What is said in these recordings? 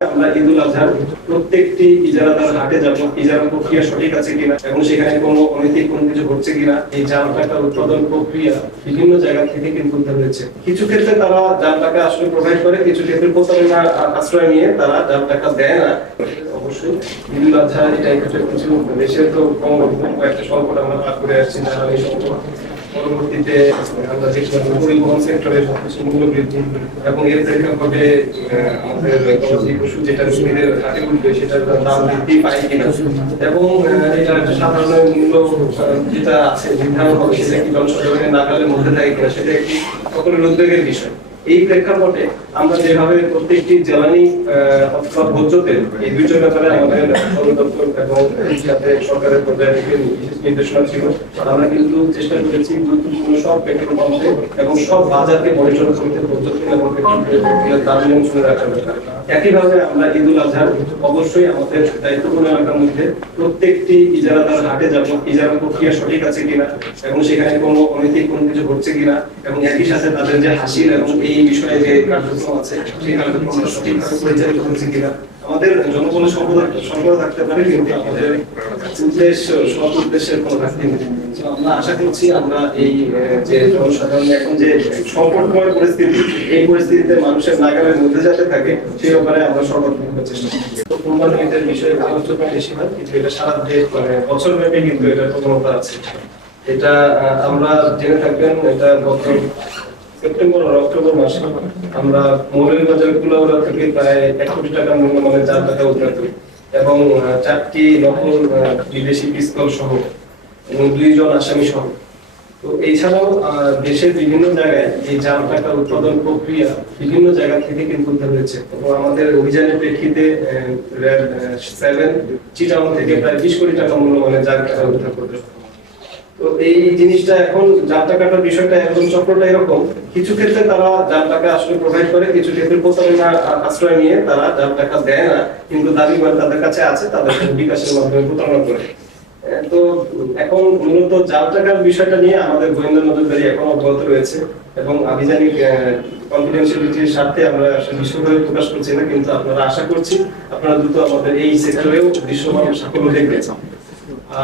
আমরা ঈদুল আজহার প্রত্যেকটি ইজারাদার হাটে যাব, ইজারা প্রক্রিয়া সঠিক আছে কিনা এবং সেখানে কোনো অনৈতিক কোনো কিছু ঘটছে কিনা। এই জাল টাকা উৎপাদন প্রক্রিয়া বিভিন্ন জায়গা থেকে কিন্তু উদ্ধার হয়েছে। কিছু ক্ষেত্রে তারা জাল টাকা আসলে প্রোভাইড করে, কিছু ক্ষেত্রে প্রতারণা আশ্রয় নিয়ে তারা জাল টাকা দেয় না। অবশ্যই ঈদুল আজহা এটা কিছু দেশের তো একটা সংকট আমরা পার করে আসছি, যারা এই সংকট পরবর্তীতে আমরা দেখলাম পরিবহন সেক্টরে সবকিছু মূল্য বৃদ্ধি এবং এর প্রেক্ষাপটে আমাদের গবাদি পশু যেটা জমিদের হাতে উঠবে সেটার দাম বৃদ্ধি পায় কিনা এবং এটা একটা সাধারণ মূল্য যেটা আছে নির্ধারণ হবে সেটা কি জনসাধারণের নাগালের মধ্যে থাকে কিনা সেটা একটি সকলের উদ্বেগের বিষয়। এই প্রেক্ষাপটে আমরা যেভাবে প্রত্যেকটি জ্বালানি অথবা ভোজ্য তেল এই দুইটার ব্যাপারে আমাদের সদর দপ্তর এবং সাথে সরকারের পর্যায়ে থেকে নির্দেশনা ছিল, আমরা কিন্তু চেষ্টা করেছি গুরুত্বপূর্ণ সব পেট্রোল পাম্পে এবং সব বাজারকে মনিটর করতে ভোজ্য তেল এবং পেট্রোলের দাম নিয়ন্ত্রণে রাখার ব্যাপার। একইভাবে আমরা ঈদুল আজহার অবশ্যই আমাদের দায়িত্বপূর্ণ এলাকার মধ্যে প্রত্যেকটি ইজারাদার হাটে যাব, ইজারা প্রক্রিয়া সঠিক আছে কিনা এবং সেখানে কোনো অনৈতিক কোনো কিছু ঘটছে কিনা এবং একই সাথে তাদের যে হাসিল এবং এই বিষয়ে যে কার্যক্রম আছে সেই কার্যক্রমটা সঠিকভাবে পরিচালিত হচ্ছে কিনা। আমাদের জনগণের সম্পদ থাকতে পারে কিন্তু আমাদের উদ্দেশ্য সব উদ্দেশ্যের কোনো ঘাটতি নেই। আমরা আশা করছি আমরা এই যে জনসাধারণ এখন যে সংকটময় পরিস্থিতি, এই পরিস্থিতিতে মানুষের নাগালের মধ্যে যাতে থাকে সেই ব্যাপারে আমরা সর্বাত্মক চেষ্টা করছি। কোম্পানিদের বিষয়ে আলোচনা বেশি হয় কিন্তু এটা সারা বছর ব্যাপী কিন্তু এটা প্রবণতা আছে। এটা আমরা জেনে থাকবেন, এটা গত সেপ্টেম্বর আর অক্টোবর মাসে আমরা মৌলভীবাজার থেকে প্রায় 1 কোটি টাকা মূল্যমানের জাল টাকা উদ্ধার করি এবং 4টি নকল বিদেশি পিস্তল সহ এবং 2 জন আসামি সহ। তো এছাড়াও দেশের বিভিন্ন জায়গায় এই জাল টাকা উৎপাদন প্রক্রিয়া বিভিন্ন জায়গা থেকে কিন্তু উদ্ধার হয়েছে এবং আমাদের অভিযানের প্রেক্ষিতে র্যাব 7 চিটাগং থেকে প্রায় 20 কোটি টাকা মূল্যমানের জাল টাকা উদ্ধার করতে। তো এই জিনিসটা এখন জাল টাকাটার বিষয়টা এখন চক্রটা এরকম, কিছু ক্ষেত্রে তারা জাল টাকা আসলে প্রোভাইড করে, কিছু ক্ষেত্রে প্রতারণা আশ্রয় নিয়ে তারা জাল টাকা দেয় না কিন্তু দাবি করে তাদের কাছে আছে, তাদের বিকাশের মাধ্যমে প্রতারণা করে। তো এখন মূলত জাল টাকার বিষয়টা নিয়ে আমাদের গোয়েন্দা নজরদারি এখন অব্যাহত রয়েছে এবং আভিযানিক কনফিডেন্সিয়ালিটির স্বার্থে আমরা বিশ্বভাবে প্রকাশ করছি না, কিন্তু আপনারা আশা করছি আপনারা দ্রুত আমাদের এই সেক্টরেও দৃশ্যমান সাফল্য দেখবেন।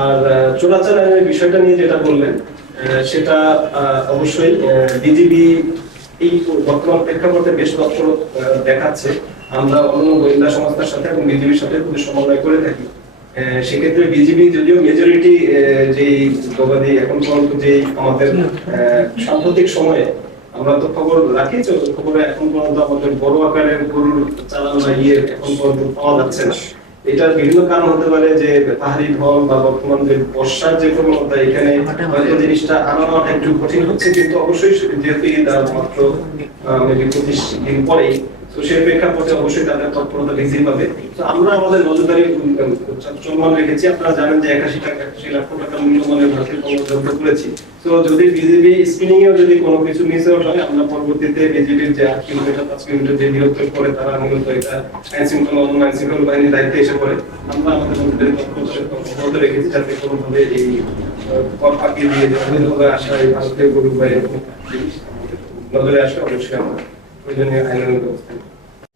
আর চোরাচার আইনের বিষয়টা নিয়ে যেটা বললেন সেটা অবশ্যই বিজিবি এই বর্তমান প্রেক্ষাপটে বেশ তৎপর দেখাচ্ছে। আমরা অন্য গোয়েন্দা সংস্থার সাথে এবং বিজিবির সাথে খুব সমন্বয় করে থাকি। সেক্ষেত্রে বিজিবি যদিও মেজরিটি যে গবাদি এখন পর্যন্ত যে আমাদের সাম্প্রতিক সময়ে আমরা তো খবর রাখি, খবরে এখন পর্যন্ত আমাদের বড় আকারের গরুর চালান বা এখন পর্যন্ত পাওয়া যাচ্ছে না। এটার বিভিন্ন কারণ হতে পারে যে পাহাড়ি ঢল বা বর্তমান যে বর্ষার যে প্রবণতা, এখানে হয়তো জিনিসটা আনানো একটু কঠিন হচ্ছে, কিন্তু অবশ্যই যেহেতু মাত্র 25 দিন পরেই, তো সেই প্রেক্ষাপটে অবশ্যই তাদের তৎপরতা বৃদ্ধি পাবে। তো আমরা আমাদের নজরদারি চলমান রেখেছি। আপনারা জানেন যে 81 লাখ টাকা মূল্যমানের ভারতীয় পণ্য জব্দ করেছি। তো যদি বিজিবি স্ক্রিনিং এও যদি কোনো কিছু মিস আউট হয়, আমরা পরবর্তীতে বিজিবির যে 8 কিলোমিটার 5 কিলোমিটার যে নিয়ন্ত্রণ করে তারা মূলত এটা আইন শৃঙ্খলা বাহিনীর দায়িত্বে এসে পড়ে। আমরা আমাদের নজরদারি তৎপরতা রেখেছি যাতে কোনোভাবে এই কর ফাঁকি দিয়ে অবৈধভাবে আসা এই ভারতীয় গরু বা নজরে আসে। অবশ্যই আমরা প্রয়োজনীয় আইনানুগ ব্যবস্থা